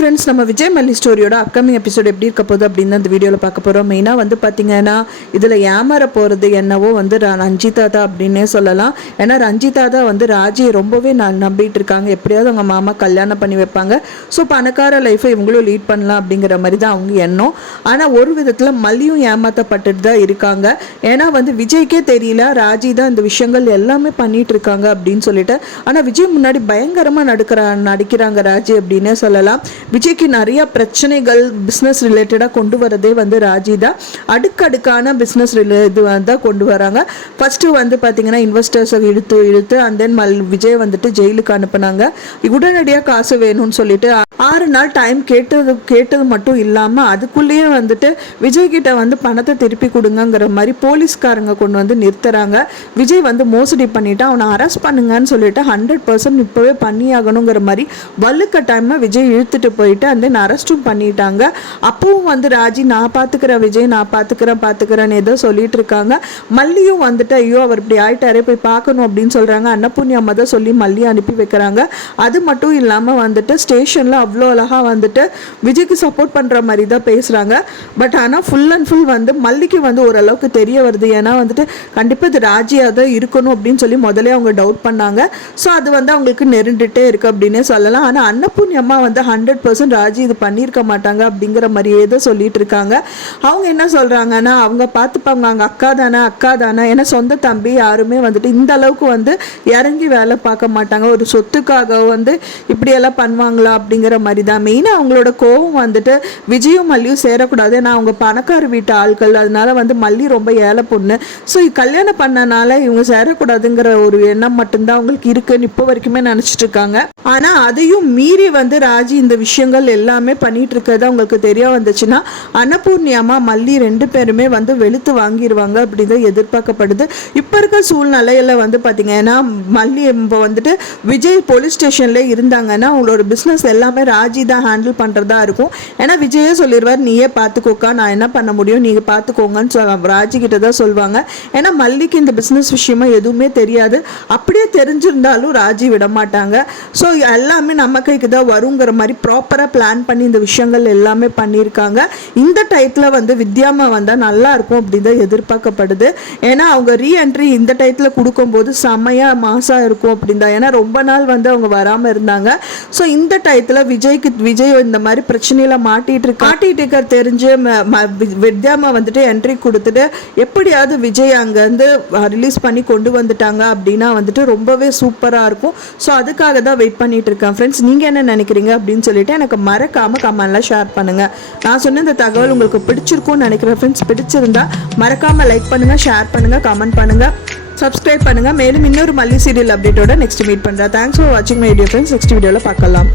Friends, நம்ம விஜய் மல்லி ஸ்டோரியோட upcoming episode எப்படி இருக்க போகுது அப்படின்னு அந்த வீடியோவில் பார்க்க போகிறோம். மெயினாக வந்து பார்த்தீங்கன்னா இதில் ஏமாற போகிறது என்னவோ வந்து ரஞ்சிதா தான் அப்படின்னே சொல்லலாம். ஏன்னா ரஞ்சிதா தான் வந்து ராஜியை ரொம்பவே நம்பிட்டு இருக்காங்க. எப்படியாவது அவங்க மாமா கல்யாணம் பண்ணி வைப்பாங்க, ஸோ பணக்கார லைஃப்பை இவங்களும் லீட் பண்ணலாம் அப்படிங்கிற மாதிரி தான் அவங்க எண்ணம். ஆனால் ஒரு விதத்தில் மல்லியும் ஏமாற்றப்பட்டுட்டு தான் இருக்காங்க. ஏன்னா வந்து விஜய்க்கே தெரியல ராஜி தான் இந்த விஷயங்கள் எல்லாமே பண்ணிட்டு இருக்காங்க அப்படின்னு சொல்லிட்டு. ஆனால் விஜய் முன்னாடி பயங்கரமாக நடிக்கிறாங்க ராஜி அப்படின்னே சொல்லலாம். விஜய்க்கு நிறைய பிரச்சனைகள் பிஸ்னஸ் ரிலேட்டடாக கொண்டு வரதே வந்து ராஜி தான். அடுக்கடுக்கான பிஸ்னஸ் இது தான் கொண்டு வராங்க. ஃபஸ்ட்டு வந்து பார்த்தீங்கன்னா இன்வெஸ்டர்ஸை இழுத்து அண்ட் தென் விஜய் வந்துட்டு ஜெயிலுக்கு அனுப்புனாங்க. உடனடியாக காசு வேணும்னு சொல்லிட்டு 6 நாள் டைம் கேட்டது மட்டும் இல்லாமல் அதுக்குள்ளேயே வந்துட்டு விஜய்கிட்ட வந்து பணத்தை திருப்பி கொடுங்கிற மாதிரி போலீஸ்காரங்க கொண்டு வந்து நிறுத்துறாங்க. விஜய் வந்து மோசடி பண்ணிட்டு அவனை அரெஸ்ட் பண்ணுங்கன்னு சொல்லிட்டு 100% இப்போவே பண்ணியாகணுங்கிற மாதிரி வலுக்கட்டாயமாக விஜய் இழுத்துட்டு போயிட்டு அந்த அரெஸ்ட்டும் பண்ணிட்டாங்க. அப்பவும் வந்து ராஜி நான் பார்த்துக்கிறேன் விஜய், நான் பார்த்துக்கிறேன்னு ஏதோ சொல்லிட்டு இருக்காங்க. மல்லியும் வந்துட்டு ஐயோ அவர் இப்படி ஆயிட்டாரே போய் பார்க்கணும் அப்படின்னு சொல்கிறாங்க. அன்னபூர்ணி அம்மா தான் சொல்லி மல்லியை அனுப்பி வைக்கிறாங்க. அது மட்டும் இல்லாமல் வந்துட்டு ஸ்டேஷனில் அவ்வளோ அழகாக வந்துட்டு விஜய்க்கு சப்போர்ட் பண்ணுற மாதிரி தான் பேசுகிறாங்க. பட் ஆனால் ஃபுல் அண்ட் ஃபுல் வந்து மல்லிக்கு வந்து ஓரளவுக்கு தெரிய வருது. ஏன்னா வந்துட்டு கண்டிப்பாக இது ராஜியாக தான் இருக்கணும் அப்படின்னு சொல்லி முதலே அவங்க டவுட் பண்ணாங்க. ஸோ அது வந்து அவங்களுக்கு நெருண்டுட்டே இருக்குது அப்படின்னே சொல்லலாம். ஆனால் அன்னபூர்ணி அம்மா வந்து 100% ராஜி இது பண்ணியிருக்க மாட்டாங்க அப்படிங்கிற மாதிரியே தான் சொல்லிட்டு இருக்காங்க. அவங்க என்ன சொல்கிறாங்கன்னா அவங்க பார்த்துப்பாங்க, அவங்க அக்கா தானே, ஏன்னா சொந்த தம்பி யாருமே வந்துட்டு இந்த அளவுக்கு வந்து இறங்கி வேலை பார்க்க மாட்டாங்க. ஒரு சொத்துக்காக வந்து இப்படியெல்லாம் பண்ணுவாங்களா அப்படிங்கிற மாதிரி தான். மெயினாக அவங்களோட கோவம் வந்துட்டு விஜயும் மல்லியும் சேரக்கூடாது. ஏன்னா அவங்க பணக்கார வீட்டு ஆட்கள், அதனால வந்து மல்லி ரொம்ப ஏழை பொண்ணு. ஸோ கல்யாணம் பண்ணனால இவங்க சேரக்கூடாதுங்கிற ஒரு எண்ணம் மட்டும்தான் அவங்களுக்கு இருக்குன்னு இப்போ வரைக்குமே நினச்சிட்டு இருக்காங்க. ஆனால் அதையும் மீறி வந்து ராஜி இந்த விஷயங்கள் எல்லாமே பண்ணிட்டு இருக்கிறது அவங்களுக்கு தெரிய வந்துச்சுன்னா அன்னபூர்ணி அம்மா மல்லி 2 பேருமே வந்து வெளுத்து வாங்கிடுவாங்க அப்படிதான் எதிர்பார்க்கப்படுது. இப்போ இருக்க சூழ்நிலையில வந்து பார்த்தீங்கன்னா மல்லி இப்போ வந்துட்டு விஜய் போலீஸ் ஸ்டேஷன்ல இருந்தாங்கன்னா அவங்களோட பிஸ்னஸ் எல்லாமே ராஜி தான் ஹேண்டில் பண்ணுறதா இருக்கும். ஏன்னா விஜயே சொல்லிடுவார் நீயே பார்த்துக்கோக்கா, நான் என்ன பண்ண முடியும், நீங்கள் பார்த்துக்கோங்கன்னு ராஜி கிட்ட தான் சொல்லுவாங்க. ஏன்னா மல்லிக்கு இந்த பிஸ்னஸ் விஷயமா எதுவுமே தெரியாது. அப்படியே தெரிஞ்சிருந்தாலும் ராஜி விட மாட்டாங்க. ஸோ எல்லாமே நம்ம கைக்கு தான் வருங்கிற மாதிரி ப்ராப்பராக பிளான் பண்ணி இந்த விஷயங்கள் எல்லாமே பண்ணியிருக்காங்க. இந்த டயத்தில் வந்து வித்யாமா வந்தால் நல்லா இருக்கும் அப்படின்னு தான் எதிர்பார்க்கப்படுது. ஏன்னா அவங்க ரீஎன்ட்ரி இந்த டயத்தில் கொடுக்கும்போது செம்மையாக மாசாக இருக்கும் அப்படின்னு தான். ஏன்னா ரொம்ப நாள் வந்து அவங்க வராமல் இருந்தாங்க. ஸோ இந்த டயத்தில் விஜய் இந்த மாதிரி பிரச்சனையில மாட்டிட்டு இருக்க தெரிஞ்சு வித்யாமா வந்துட்டு என்ட்ரி கொடுத்துட்டு எப்படியாவது விஜய் அங்கேருந்து ரிலீஸ் பண்ணி கொண்டு வந்துட்டாங்க அப்படின்னா வந்துட்டு ரொம்பவே சூப்பராக இருக்கும். ஸோ அதுக்காக தான் வெயிட் பண்ணிட்டு இருக்கேன். ஃப்ரெண்ட்ஸ், நீங்கள் என்ன நினைக்கிறீங்க அப்படின்னு சொல்லிட்டு எனக்கு மறக்காம கமெண்ட்ல ஷேர் பண்ணுங்க. நான் சொன்ன இந்த தகவல் உங்களுக்கு பிடிச்சிருக்கும்னு நினைக்கிறேன். ஃப்ரெண்ட்ஸ், பிடிச்சிருந்தா மறக்காம லைக் பண்ணுங்க, ஷேர் பண்ணுங்க, கமெண்ட் பண்ணுங்க, சப்ஸ்கிரைப் பண்ணுங்க. மேலும் இன்னொரு மல்லி சீரியல் அப்டேட்டோட நெக்ஸ்ட் மீட் பண்றேன். தேங்க்ஸ் ஃபார் வாட்சிங் மை வீடியோ ஃப்ரெண்ட்ஸ். நெக்ஸ்ட் வீடியோல பார்க்கலாம்.